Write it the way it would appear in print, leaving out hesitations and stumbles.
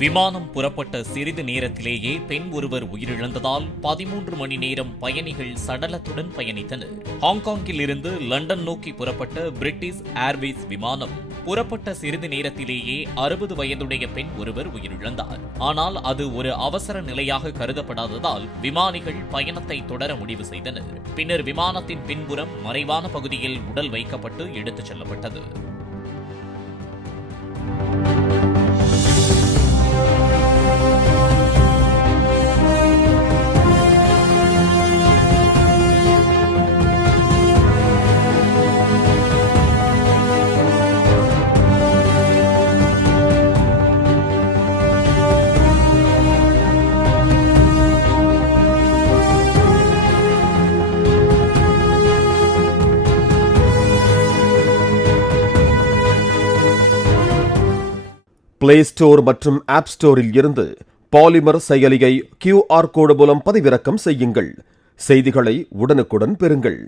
விமானம் புறப்பட்ட சிறிது நேரத்திலேயே பெண் ஒருவர் உயிரிழந்ததால் 13 மணி நேரம் பயணிகள் சடலத்துடன் பயணித்தனர். ஹாங்காங்கில் இருந்து லண்டன் நோக்கி புறப்பட்ட பிரிட்டிஷ் ஏர்வேஸ் விமானம் புறப்பட்ட சிறிது நேரத்திலேயே 60 வயதுடைய பெண் ஒருவர் உயிரிழந்தார். ஆனால் அது ஒரு அவசர நிலையாக கருதப்படாததால் விமானிகள் பயணத்தை தொடர முடிவு செய்தனர். பின்னர் விமானத்தின் பின்புறம் மறைவான பகுதியில் உடல் வைக்கப்பட்டு எடுத்துச் செல்லப்பட்டது. பிளே ஸ்டோர் மற்றும் ஆப் ஸ்டோரில் இருந்து பாலிமர் செயலியை QR கோடு மூலம் பதிவிறக்கம் செய்யுங்கள். செய்திகளை உடனுக்குடன் பெறுங்கள்.